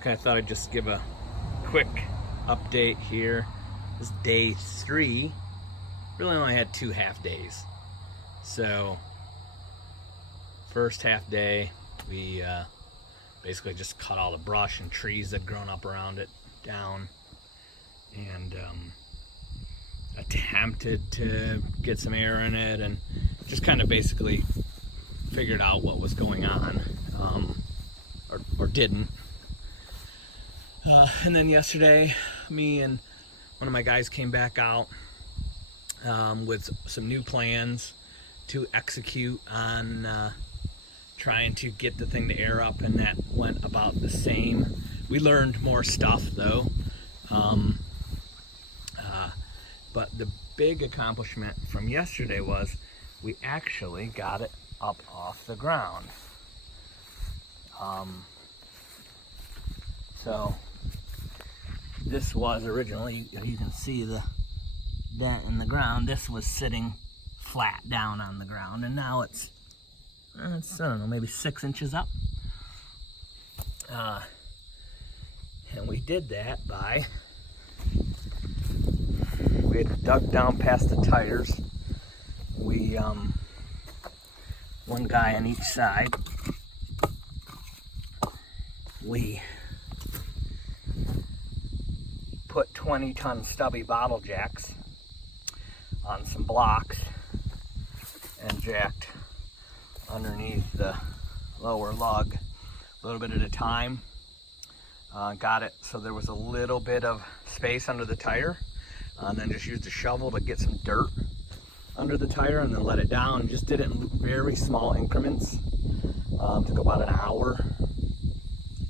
Okay, I thought I'd just give a quick update here. This is day 3. Really only had 2 half days. So, first half day, we basically just cut all the brush and trees that had grown up around it down, and attempted to get some air in it, and just kind of basically figured out what was going on, or didn't. And then yesterday, me and one of my guys came back out with some new plans to execute on trying to get the thing to air up, and that went about the same. We learned more stuff though, but the big accomplishment from yesterday was we actually got it up off the ground. So this was originally, you can see the dent in the ground. This was sitting flat down on the ground, and now it's I don't know, maybe 6 inches up. And we did that by, we had dug down past the tires. We, one guy on each side, we put 20-ton stubby bottle jacks on some blocks and jacked underneath the lower lug a little bit at a time. Got it so there was a little bit of space under the tire, and then just used a shovel to get some dirt under the tire and then let it down. Just did it in very small increments. Took about an hour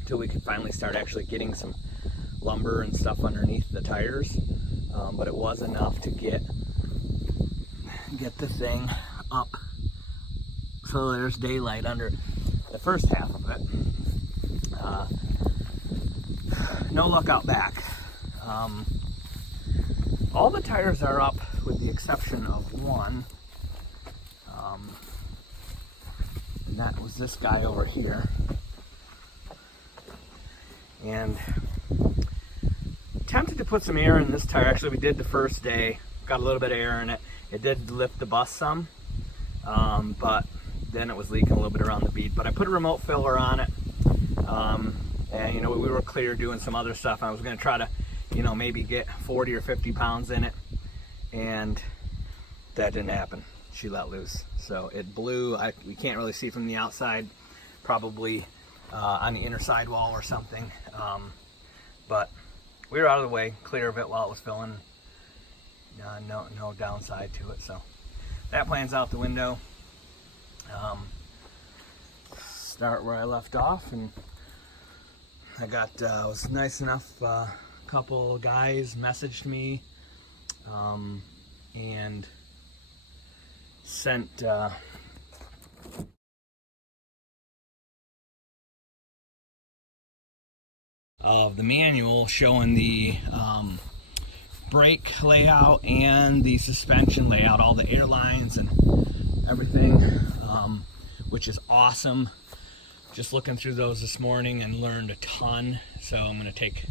until we could finally start actually getting some lumber and stuff underneath the tires, but it was enough to get the thing up so there's daylight under the first half of it. No luck out back. All the tires are up with the exception of one, and that was this guy over here. And attempted to put some air in this tire. Actually, we did the first day, got a little bit of air in it. It did lift the bus some, but then it was leaking a little bit around the bead. But I put a remote filler on it, and you know, we were clear doing some other stuff. I was going to try to, you know, maybe get 40 or 50 pounds in it, and that didn't happen. She let loose, so it blew. We can't really see from the outside, probably on the inner sidewall or something, but we were out of the way, clear of it while it was filling. No downside to it, so that plan's out the window. Start where I left off, and I got was nice enough. A couple guys messaged me and sent of the manual showing the brake layout and the suspension layout, all the airlines and everything, which is awesome. Just looking through those this morning and learned a ton. So I'm going to take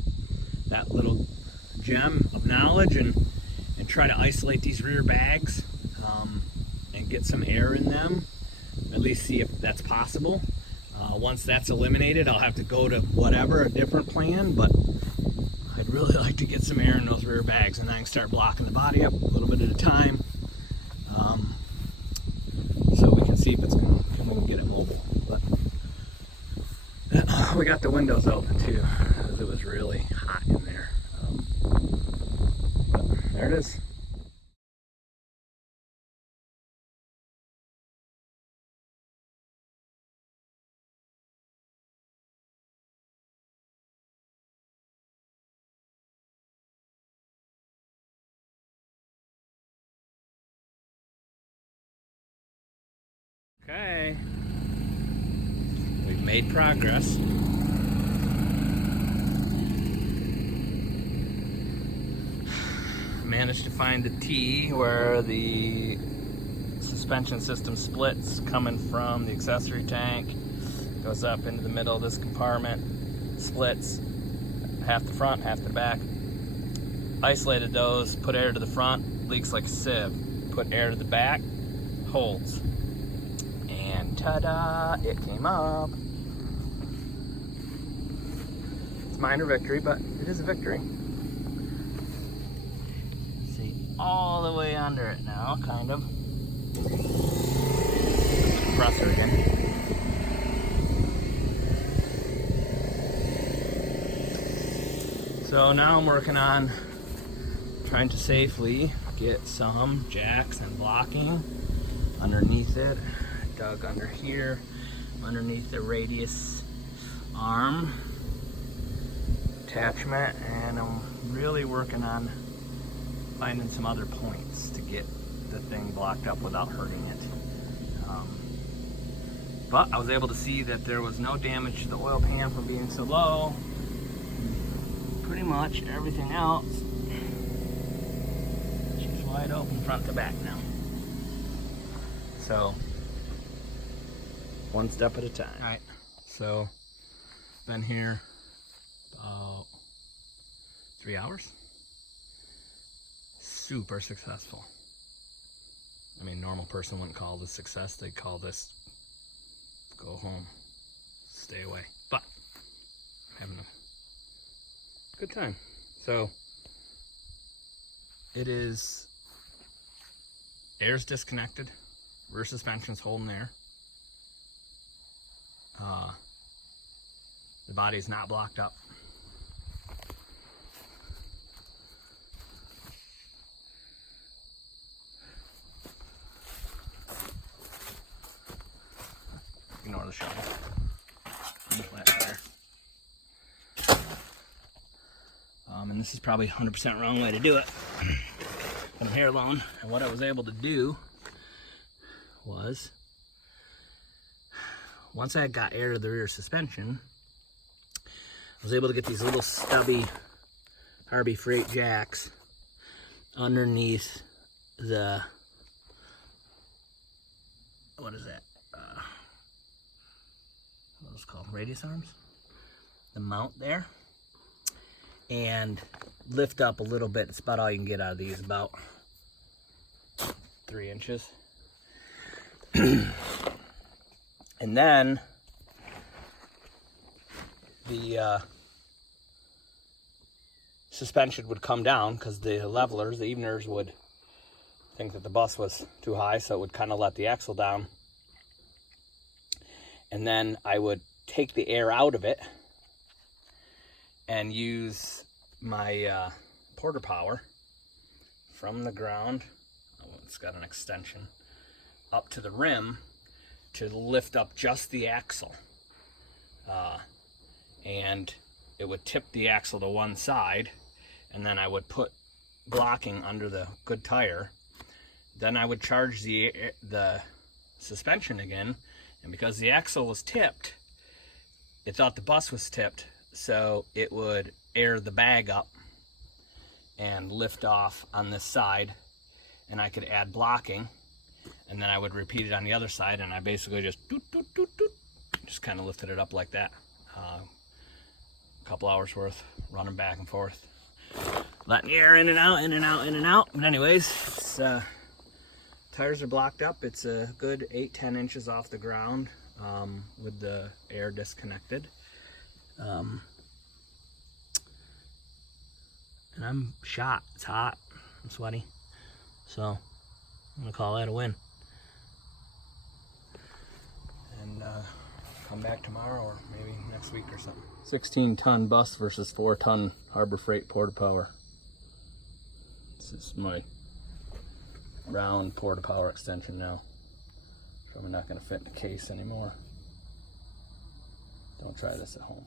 that little gem of knowledge and try to isolate these rear bags and get some air in them, at least see if that's possible. Once that's eliminated, I'll have to go to whatever, a different plan, but I'd really like to get some air in those rear bags, and then I can start blocking the body up a little bit at a time, so we can see if it's going to, we can get it mobile. But we got the windows open too, because it was really hot in there. But there it is. Okay, we've made progress. Managed to find the T where the suspension system splits coming from the accessory tank, goes up into the middle of this compartment, splits, half the front, half the back. Isolated those, put air to the front, leaks like a sieve. Put air to the back, holds. And ta-da, it came up. It's a minor victory, but it is a victory. See, all the way under it now, kind of. Compressor again. So now I'm working on trying to safely get some jacks and blocking underneath it. Dug under here, underneath the radius arm attachment, and I'm really working on finding some other points to get the thing blocked up without hurting it. But I was able to see that there was no damage to the oil pan from being so low. Pretty much everything else, she's wide open front to back now. So, one step at a time. All right, so been here about 3 hours. Super successful. I mean, normal person wouldn't call this success. They'd call this go home, stay away. But I'm having a good time. So it is, air's disconnected, rear suspension's holding there. The body's not blocked up. Ignore the shovel. Flat tire. And this is probably 100% wrong way to do it. But I'm here alone, and what I was able to do was, once I got air to the rear suspension, I was able to get these little stubby Harvey Freight jacks underneath the, what is that? What is it called? Radius arms? The mount there. And lift up a little bit. It's about all you can get out of these, about 3 inches. And then the suspension would come down because the levelers, the eveners, would think that the bus was too high, so it would kind of let the axle down. And then I would take the air out of it and use my porter power from the ground, oh, it's got an extension, up to the rim to lift up just the axle. And it would tip the axle to one side, and then I would put blocking under the good tire. Then I would charge the suspension again, and because the axle was tipped, it thought the bus was tipped, so it would air the bag up and lift off on this side, and I could add blocking, and then I would repeat it on the other side, and I basically just doot, doot, doot, doot, just kind of lifted it up like that. A couple hours worth running back and forth, letting the air in and out, in and out, in and out. But anyways, it's, tires are blocked up. It's a good 8-10 inches off the ground with the air disconnected. And I'm shot. It's hot. I'm sweaty. So I'm gonna call that a win. And come back tomorrow or maybe next week or something. 16-ton bus versus 4-ton Harbor Freight porta power. This is my round porta power extension now. Probably not gonna fit in the case anymore. Don't try this at home.